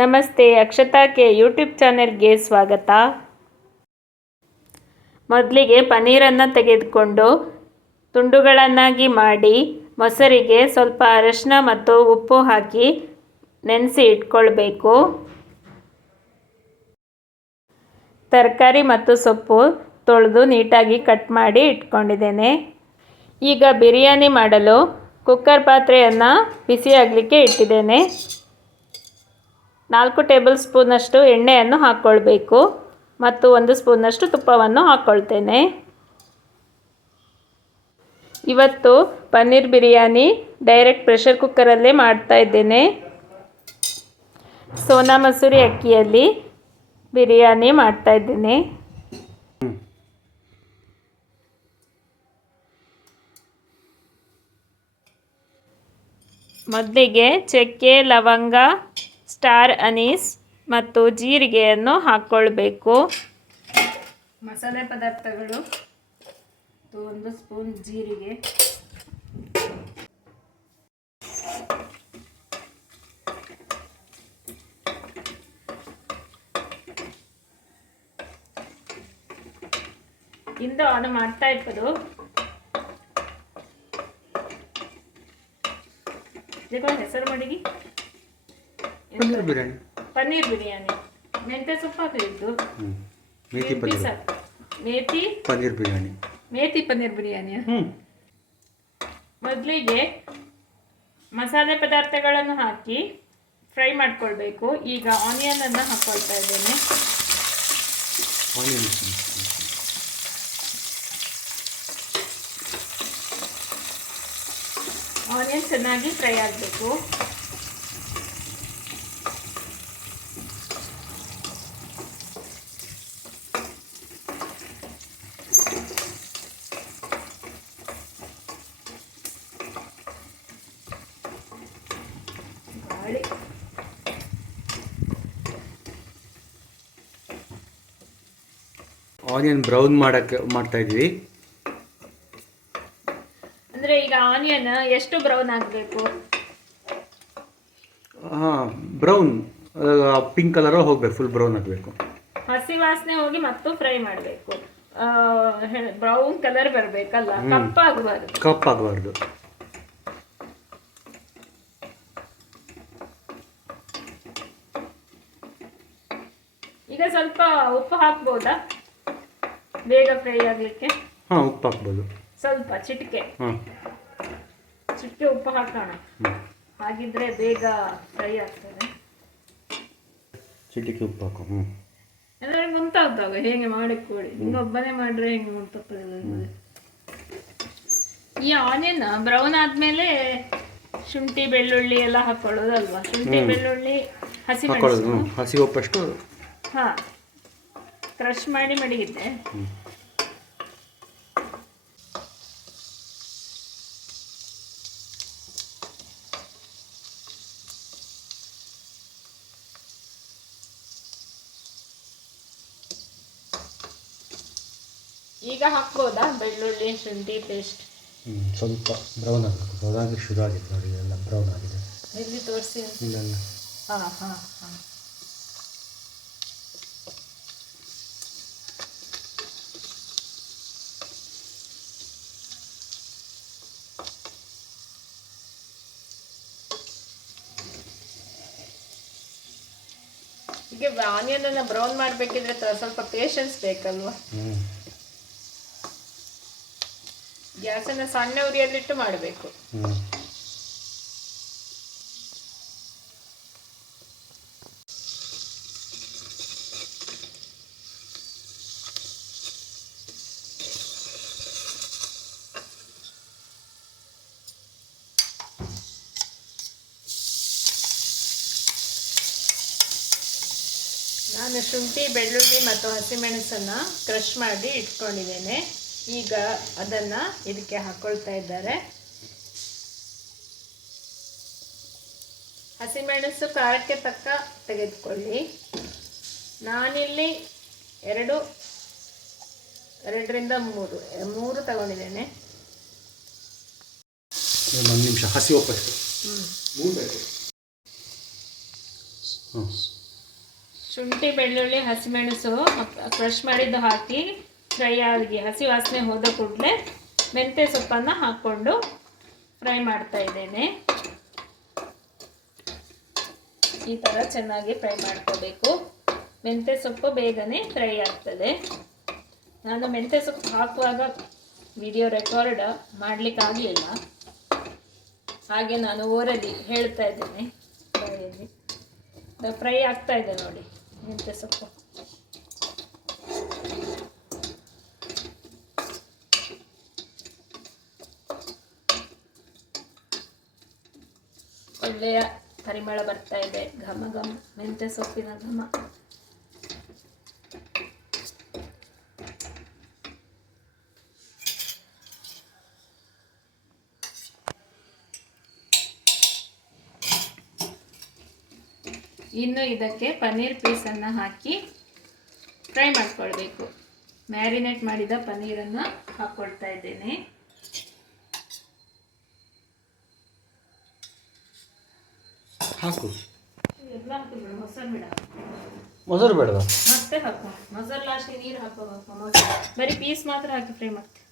ನಮಸ್ತೆ, Akshata K YouTube ಚಾನೆಲ್ಗೆ ಸ್ವಾಗತ. ಮೊದಲಿಗೆ ಪನ್ನೀರನ್ನು ತೆಗೆದುಕೊಂಡು ತುಂಡುಗಳನ್ನಾಗಿ ಮಾಡಿ ಮೊಸರಿಗೆ ಸ್ವಲ್ಪ ಅರಿಶಿನ ಮತ್ತು ಉಪ್ಪು ಹಾಕಿ ನೆನೆಸಿ ಇಟ್ಕೊಳ್ಬೇಕು. ತರಕಾರಿ ಮತ್ತು ಸೊಪ್ಪು ತೊಳೆದು ನೀಟಾಗಿ ಕಟ್ ಮಾಡಿ ಇಟ್ಕೊಂಡಿದ್ದೇನೆ. ಈಗ ಬಿರಿಯಾನಿ ಮಾಡಲು ಕುಕ್ಕರ್ ಪಾತ್ರೆಯನ್ನು ಬಿಸಿಯಾಗಲಿಕ್ಕೆ ಇಟ್ಟಿದ್ದೇನೆ. 4 ಟೇಬಲ್ ಸ್ಪೂನಷ್ಟು ಎಣ್ಣೆಯನ್ನು ಹಾಕ್ಕೊಳ್ಬೇಕು ಮತ್ತು 1 ಸ್ಪೂನಷ್ಟು ತುಪ್ಪವನ್ನು ಹಾಕ್ಕೊಳ್ತೇನೆ. ಇವತ್ತು ಪನ್ನೀರ್ ಬಿರಿಯಾನಿ ಡೈರೆಕ್ಟ್ ಪ್ರೆಷರ್ ಕುಕ್ಕರಲ್ಲೇ ಮಾಡ್ತಾ ಇದ್ದೇನೆ. ಸೋನಾ ಮಸೂರಿ ಅಕ್ಕಿಯಲ್ಲಿ ಬಿರಿಯಾನಿ ಮಾಡ್ತಾ ಇದ್ದೇನೆ. ಮೊದಲಿಗೆ ಚಕ್ಕೆ, ಲವಂಗ, ಸ್ಟಾರ್ ಅನೀಸ್ ಮತ್ತು ಜೀರಿಗೆಯನ್ನು ಹಾಕ್ಕೊಳ್ಬೇಕು. ಮಸಾಲೆ ಪದಾರ್ಥಗಳು 1 ಸ್ಪೂನ್ ಜೀರಿಗೆ, ಇಂದು ಆನ್ ಮಾಡ್ತಾ ಇಪ್ಪದು. ಹೆಸರು ಮಾಡಿಗಿ ಪನ್ನೀರ್ ಬಿರಿಯಾನಿ ಮೆಂತ್ಯ ಸೊಪ್ಪು ಹಾಕಿದ್ದು, ಮೇಥಿ ಪನ್ನೀರ್ ಬಿರಿಯಾನಿ. ಮೊದಲಿಗೆ ಮಸಾಲೆ ಪದಾರ್ಥಗಳನ್ನು ಹಾಕಿ ಫ್ರೈ ಮಾಡ್ಕೊಳ್ಬೇಕು. ಈಗ ಆನಿಯನ್ ಅನ್ನು ಹಾಕೊಳ್ತಾ ಇದ್ದೇನೆ. ಆನಿಯನ್ ಚೆನ್ನಾಗಿ ಫ್ರೈ ಆಗಬೇಕು. ಆನಿಯನ್ ಬ್ರೌನ್ ಮಾಡ್ತಾ ಇದ್ವಿ. ಅಂದ್ರೆ ಈಗ ಆನಿಯನ್ ಎಷ್ಟು ಬ್ರೌನ್ ಆಗಬೇಕು? ಬ್ರೌನ್ ಪಿಂಕ್ ಕಲರ್ ಹೋಗ್ಬೇಕು, ಫುಲ್ ಬ್ರೌನ್ ಆಗಬೇಕು. ಹಸಿ ವಾಸನೆ ಹೋಗಿ ಮತ್ತು ಫ್ರೈ ಮಾಡಬೇಕು. ಬ್ರೌನ್ ಕಲರ್ ಬರಬೇಕಲ್ಲ, ಕಪ್ಪಾಗಬಾರ್ದು. ಈಗ ಸ್ವಲ್ಪ ಉಪ್ಪು ಹಾಕ್ಬೋದಾ ಬೇಗ ಫ್ರೈ ಆಗಲಿಕ್ಕೆ? ಉಪ್ಪು ಹಾಕ್ಬೋದು, ಸ್ವಲ್ಪ ಚಿಟಿಕೆ ಉಪ್ಪು ಹಾಕೋಣ, ಹಾಗಿದ್ರೆ ಬೇಗ ಫ್ರೈ ಆಗ್ತದೆ. ಚಿಟಿಕೆ ಉಪ್ಪು ಹಾಕೋ. ಎಲ್ಲರಿಗೂ ಗೊತ್ತಾಗ್ತಾವ ಹೇಗೆ ಮಾಡಿಕೊಡಿ. ಹಿಂಗೊಬ್ಬನೇ ಮಾಡ್ರೆ ಹೆಂಗೆ ಗೊತ್ತಾಗ್ತದೆ. ಈ ಆನಿಯನ್ ಬ್ರೌನ್ ಆದ್ಮೇಲೆ ಶುಂಠಿ ಬೆಳ್ಳುಳ್ಳಿ ಎಲ್ಲ ಹಾಕೊಳ್ಳೋದಲ್ವಾ? ಶುಂಠಿ ಬೆಳ್ಳುಳ್ಳಿ ಹಸಿ ಉಪ್ಪಷ್ಟು ಕ್ರಶ್ ಮಾಡಿ ಮಡಗಿದ್ದೆ. ಈಗ ಹಾಕ್ಬೋದಾ ಬೆಳ್ಳುಳ್ಳಿ ಶುಂಠಿ ಪೇಸ್ಟ್? ಸ್ವಲ್ಪ ಬ್ರೌನ್ ಆಗಬೇಕು. ಬ್ರೌನ್ ಆಗಿ ಶುರು ಆಗಿದೆ ನೋಡಿ, ಎಲ್ಲ ಬ್ರೌನ್ ಆಗಿದೆ. ಎಲ್ಲಿ ತೋರಿಸಿ? ಇಲ್ಲ. ಈಗ ಆನಿಯನ್ ಅನ್ನ ಬ್ರೌನ್ ಮಾಡಬೇಕಿದ್ರೆ ಸ್ವಲ್ಪ ಪೇಷನ್ಸ್ ಬೇಕಲ್ವಾ? ಗ್ಯಾಸನ್ನ ಸಣ್ಣ ಉರಿಯಲ್ಲಿಟ್ಟು ಮಾಡಬೇಕು. ನಾನು ಶುಂಠಿ ಬೆಳ್ಳುಳ್ಳಿ ಮತ್ತು ಹಸಿಮೆಣಸನ್ನು ಕ್ರಷ್ ಮಾಡಿ ಇಟ್ಕೊಂಡಿದ್ದೇನೆ. ಈಗ ಅದನ್ನು ಇದಕ್ಕೆ ಹಾಕ್ಕೊಳ್ತಾ ಇದ್ದಾರೆ. ಹಸಿಮೆಣಸು ಖಾರಕ್ಕೆ ತಕ್ಕ ತೆಗೆದುಕೊಳ್ಳಿ. ನಾನಿಲ್ಲಿ 2ರಿಂದ 3 ತಗೊಂಡಿದ್ದೇನೆ. ಒಂದು ನಿಮಿಷ ಹಸಿ ಒಪ್ಪಷ್ಟು ಶುಂಠಿ ಬೆಳ್ಳುಳ್ಳಿ ಹಸಿಮೆಣಸು ಕ್ರಷ್ ಮಾಡಿದ್ದು ಹಾಕಿ ಫ್ರೈ ಆಗಿ ಹಸಿ ವಾಸನೆ ಹೋದ ಕೂಡಲೇ ಮೆಂತ್ಯ ಸೊಪ್ಪನ್ನು ಹಾಕ್ಕೊಂಡು ಫ್ರೈ ಮಾಡ್ತಾ ಇದ್ದೇನೆ. ಈ ಥರ ಚೆನ್ನಾಗಿ ಫ್ರೈ ಮಾಡ್ಕೋಬೇಕು. ಮೆಂತ್ಯ ಸೊಪ್ಪು ಬೇಗನೆ ಫ್ರೈ ಆಗ್ತದೆ. ನಾನು ಮೆಂತ್ಯ ಸೊಪ್ಪು ಹಾಕುವಾಗ ವಿಡಿಯೋ ರೆಕಾರ್ಡ್ ಮಾಡಲಿಕ್ಕಾಗಲಿಲ್ಲ, ಹಾಗೆ ನಾನು ಓರಲಿ ಹೇಳ್ತಾ ಇದ್ದೇನೆ. ಫ್ರೈ ಆಗ್ತಾ ಇದೆ ನೋಡಿ ಮೆಂತ್ಯ ಸೊಪ್ಪು. ಒಳ್ಳೆಯ ಪರಿಮಳ ಬರ್ತಾ ಇದೆ, ಘಮ ಘಮ, ಮೆಂತ್ಯ ಸೊಪ್ಪಿನ ಘಮ. ಇನ್ನು ಇದಕ್ಕೆ ಪನ್ನೀರ್ ಪೀಸನ್ನು ಹಾಕಿ ಫ್ರೈ ಮಾಡ್ಕೊಳ್ಬೇಕು. ಮ್ಯಾರಿನೇಟ್ ಮಾಡಿದ ಪನ್ನೀರನ್ನು ಹಾಕ್ಕೊಳ್ತಾ ಇದ್ದೇನೆ. ಹಾಕು. ಎಲ್ಲ ಹಾಕಿಬಿಡು, ಮೊಸರು ಬಿಡ. ಮೊಸರು ಬೇಡವಾ? ಮತ್ತೆ ಹಾಕು ಮೊಸರು, ಲಾಸ್ಟಿಗೆ ನೀರು ಹಾಕೋಬೇಕು. ಬರೀ ಪೀಸ್ ಮಾತ್ರ ಹಾಕಿ ಫ್ರೈ ಮಾಡ್ತೀನಿ.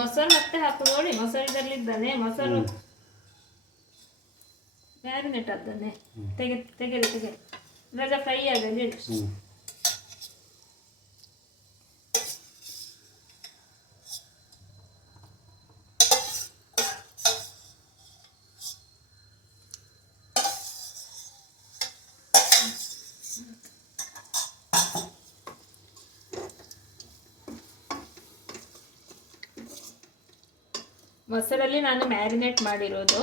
ಮೊಸರು ಮತ್ತೆ ಹಾಕು ನೋಡಿ, ಮೊಸರು ಇದರಲ್ಲಿದ್ದಾನೆ. ಮೊಸರು ಮ್ಯಾರಿನೇಟ್ ಆದ್ದಾನೆ. ತೆಗೆದು ಇವಾಗ ಫ್ರೈ ಆಗಲಿ. ಮೊಸರಲ್ಲಿ ನಾನು ಮ್ಯಾರಿನೇಟ್ ಮಾಡಿರೋದು.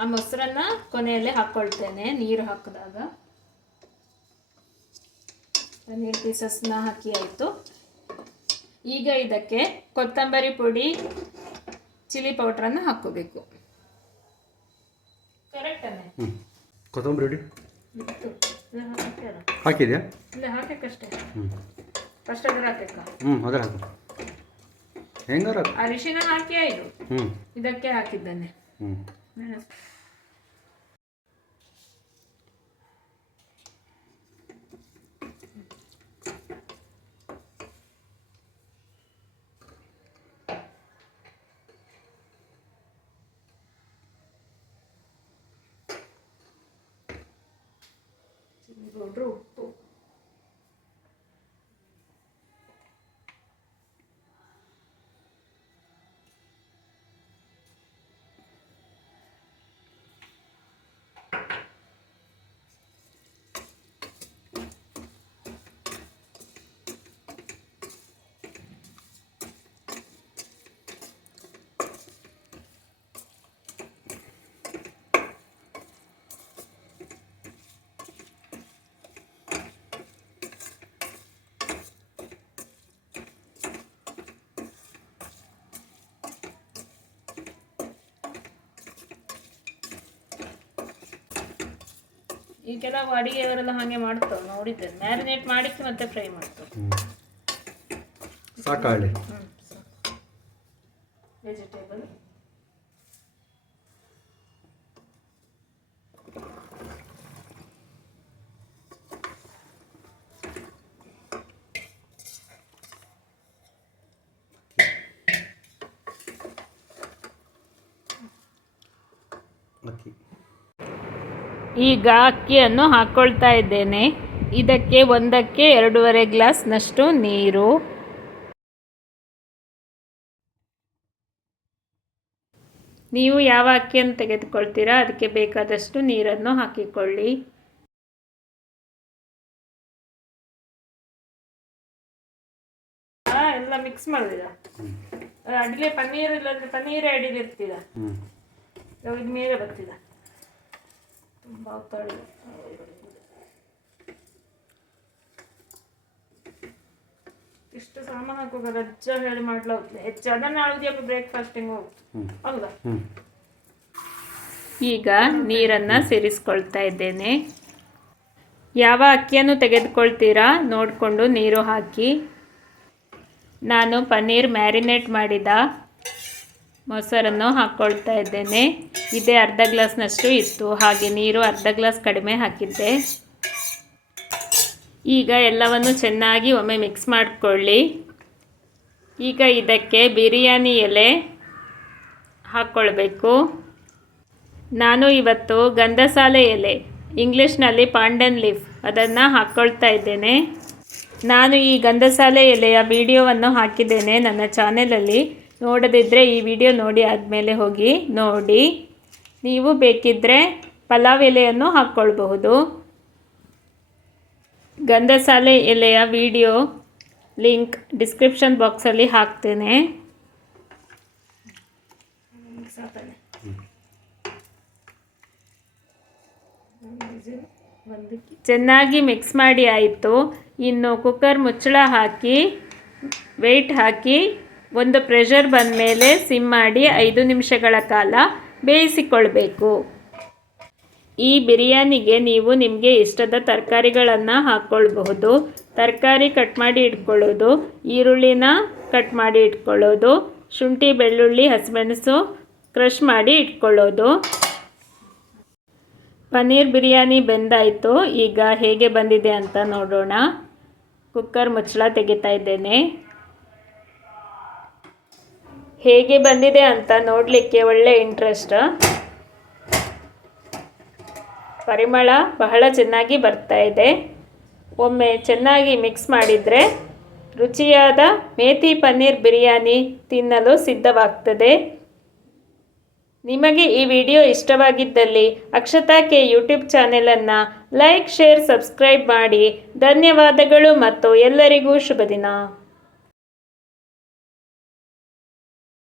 ಆ ಮೊಸರನ್ನು ಕೊನೆಯಲ್ಲೇ ಹಾಕ್ಕೊಳ್ತೇನೆ ನೀರು ಹಾಕಿದಾಗ. ಪನ್ನೀರ್ ಪೀಸಸ್ನ ಹಾಕಿ ಆಯಿತು. ಈಗ ಇದಕ್ಕೆ ಕೊತ್ತಂಬರಿ ಪುಡಿ, ಚಿಲ್ಲಿ ಪೌಡ್ರನ್ನು ಹಾಕ್ಕೋಬೇಕು. ಕರೆಕ್ಟನ್ನೇ? ಕೊತ್ತಂಬರಿ ಪುಡಿ ಹಾಕಿದ್ಯಾ? ಇಲ್ಲ, ಹಾಕಕ್ಕಷ್ಟೇ. ಫಸ್ಟ್ ಅದರ ಹಾಕಬೇಕಾ? ಅದರ ಹಾಕು. ಹೆಂಗಾರ ಅರಿಶಿನ ಹಾಕಿ ಆಯಿತು. ಇದಕ್ಕೆ ಹಾಕಿದ್ದೇನೆ. ಉಪ್ಪು, ಈ ಕೆಲವು ಅಡಿಗೆಯವರೆಲ್ಲ ಹಾಗೆ ಮಾಡ್ತಾವೆ, ನೋಡಿದ್ದೇನೆ. ಮ್ಯಾರಿನೇಟ್ ಮಾಡಿಕ್ಕೆ ಮತ್ತೆ ಫ್ರೈ ಮಾಡ್ತಾರೆ. ಸಾಕಾಳಿ ವೆಜಿಟೇಬಲ್ ಅಕ್ಕಿ. ಈಗ ಅಕ್ಕಿಯನ್ನು ಹಾಕ್ಕೊಳ್ತಾ ಇದ್ದೇನೆ. ಇದಕ್ಕೆ 1ಕ್ಕೆ 2.5 ಗ್ಲಾಸ್ನಷ್ಟು ನೀರು. ನೀವು ಯಾವ ಅಕ್ಕಿಯನ್ನು ತೆಗೆದುಕೊಳ್ತೀರಾ ಅದಕ್ಕೆ ಬೇಕಾದಷ್ಟು ನೀರನ್ನು ಹಾಕಿಕೊಳ್ಳಿ. ಎಲ್ಲ ಮಿಕ್ಸ್ ಮಾಡಿದ ಅಡಿಗೆ ಪನ್ನೀರ್ ಇಲ್ಲಾಂದ್ರೆ ಪನ್ನೀರೇ ಅಡಿಲಿರ್ತೀರ. ಇದು ಮೇಲೆ ಬರ್ತಿದ ತುಂಬ ಒತ್ತಡ. ಇಷ್ಟು ಸಾಮಾನು ಹಾಕುವಾಗ ರಜ್ಜ ಹೇಳಿ ಮಾಡ್ಲಾಗ್ತದೆ ಹೆಚ್ಚು. ಅದನ್ನು ಆಳುದಿಯಪ್ಪ ಬ್ರೇಕ್ಫಾಸ್ಟಿಂಗ್ ಹೋಗ್ತು ಹೌದಾ. ಈಗ ನೀರನ್ನು ಸೇರಿಸ್ಕೊಳ್ತಾ ಇದ್ದೇನೆ. ಯಾವ ಅಕ್ಕಿಯನ್ನು ತೆಗೆದುಕೊಳ್ತೀರಾ ನೋಡಿಕೊಂಡು ನೀರು ಹಾಕಿ. ನಾನು ಪನ್ನೀರ್ ಮ್ಯಾರಿನೇಟ್ ಮಾಡಿದ ಮೊಸರನ್ನು ಹಾಕ್ಕೊಳ್ತಾ ಇದ್ದೇನೆ. ಇದೇ ಅರ್ಧ ಗ್ಲಾಸ್ನಷ್ಟು ಇತ್ತು, ಹಾಗೆ ನೀರು ಅರ್ಧ ಗ್ಲಾಸ್ ಕಡಿಮೆ ಹಾಕಿದ್ದೆ. ಈಗ ಎಲ್ಲವನ್ನು ಚೆನ್ನಾಗಿ ಒಮ್ಮೆ ಮಿಕ್ಸ್ ಮಾಡಿಕೊಳ್ಳಿ. ಈಗ ಇದಕ್ಕೆ ಬಿರಿಯಾನಿ ಎಲೆ ಹಾಕ್ಕೊಳ್ಬೇಕು. ನಾನು ಇವತ್ತು ಗಂಧಸಾಲೆ ಎಲೆ, ಇಂಗ್ಲೀಷ್ನಲ್ಲಿ ಪಾಂಡನ್ ಲೀಫ್, ಅದನ್ನು ಹಾಕ್ಕೊಳ್ತಾ ಇದ್ದೇನೆ. ನಾನು ಈ ಗಂಧಸಾಲೆ ಎಲೆಯ ವಿಡಿಯೋವನ್ನು ಹಾಕಿದ್ದೇನೆ ನನ್ನ ಚಾನೆಲಲ್ಲಿ. ನೋಡದಿದ್ದರೆ ಈ ವಿಡಿಯೋ ನೋಡಿ ಆದಮೇಲೆ ಹೋಗಿ ನೋಡಿ. ನೀವು ಬೇಕಿದ್ದರೆ ಪಲಾವ್ ಎಲೆಯನ್ನು ಹಾಕ್ಕೊಳ್ಬಹುದು. ಗಂಧಸಾಲೆ ಎಲೆಯ ವಿಡಿಯೋ ಲಿಂಕ್ ಡಿಸ್ಕ್ರಿಪ್ಷನ್ ಬಾಕ್ಸಲ್ಲಿ ಹಾಕ್ತೇನೆ. ಚೆನ್ನಾಗಿ ಮಿಕ್ಸ್ ಮಾಡಿ ಆಯಿತು. ಇನ್ನು ಕುಕ್ಕರ್ ಮುಚ್ಚಳ ಹಾಕಿ ವೆಯ್ಟ್ ಹಾಕಿ ಒಂದು ಪ್ರೆಷರ್ ಬಂದ ಮೇಲೆ ಸಿಮ್ ಮಾಡಿ 5 ನಿಮಿಷಗಳ ಕಾಲ ಬೇಯಿಸಿಕೊಳ್ಬೇಕು. ಈ ಬಿರಿಯಾನಿಗೆ ನೀವು ನಿಮಗೆ ಇಷ್ಟದ ತರಕಾರಿಗಳನ್ನು ಹಾಕ್ಕೊಳ್ಬಹುದು. ತರಕಾರಿ ಕಟ್ ಮಾಡಿ ಇಟ್ಕೊಳ್ಳೋದು, ಈರುಳ್ಳಿನ ಕಟ್ ಮಾಡಿ ಇಟ್ಕೊಳ್ಳೋದು, ಶುಂಠಿ ಬೆಳ್ಳುಳ್ಳಿ ಹಸಿಮೆಣಸು ಕ್ರಷ್ ಮಾಡಿ ಇಟ್ಕೊಳ್ಳೋದು. ಪನ್ನೀರ್ ಬಿರಿಯಾನಿ ಬೆಂದಾಯಿತು. ಈಗ ಹೇಗೆ ಬಂದಿದೆ ಅಂತ ನೋಡೋಣ. ಕುಕ್ಕರ್ ಮುಚ್ಚಳ ತೆಗಿತಾ ಇದ್ದೇನೆ. ಹೇಗೆ ಬಂದಿದೆ ಅಂತ ನೋಡಲಿಕ್ಕೆ ಒಳ್ಳೆ ಇಂಟ್ರೆಸ್ಟ್. ಪರಿಮಳ ಬಹಳ ಚೆನ್ನಾಗಿ ಬರ್ತಾ ಇದೆ. ಒಮ್ಮೆ ಚೆನ್ನಾಗಿ ಮಿಕ್ಸ್ ಮಾಡಿದರೆ ರುಚಿಯಾದ ಮೇಥಿ ಪನ್ನೀರ್ ಬಿರಿಯಾನಿ ತಿನ್ನಲು ಸಿದ್ಧವಾಗ್ತದೆ. ನಿಮಗೆ ಈ ವಿಡಿಯೋ ಇಷ್ಟವಾಗಿದ್ದಲ್ಲಿ ಅಕ್ಷತಾ ಕೆ ಯೂಟ್ಯೂಬ್ ಚಾನೆಲನ್ನು ಲೈಕ್, ಶೇರ್, ಸಬ್ಸ್ಕ್ರೈಬ್ ಮಾಡಿ. ಧನ್ಯವಾದಗಳು ಮತ್ತು ಎಲ್ಲರಿಗೂ ಶುಭ ದಿನ.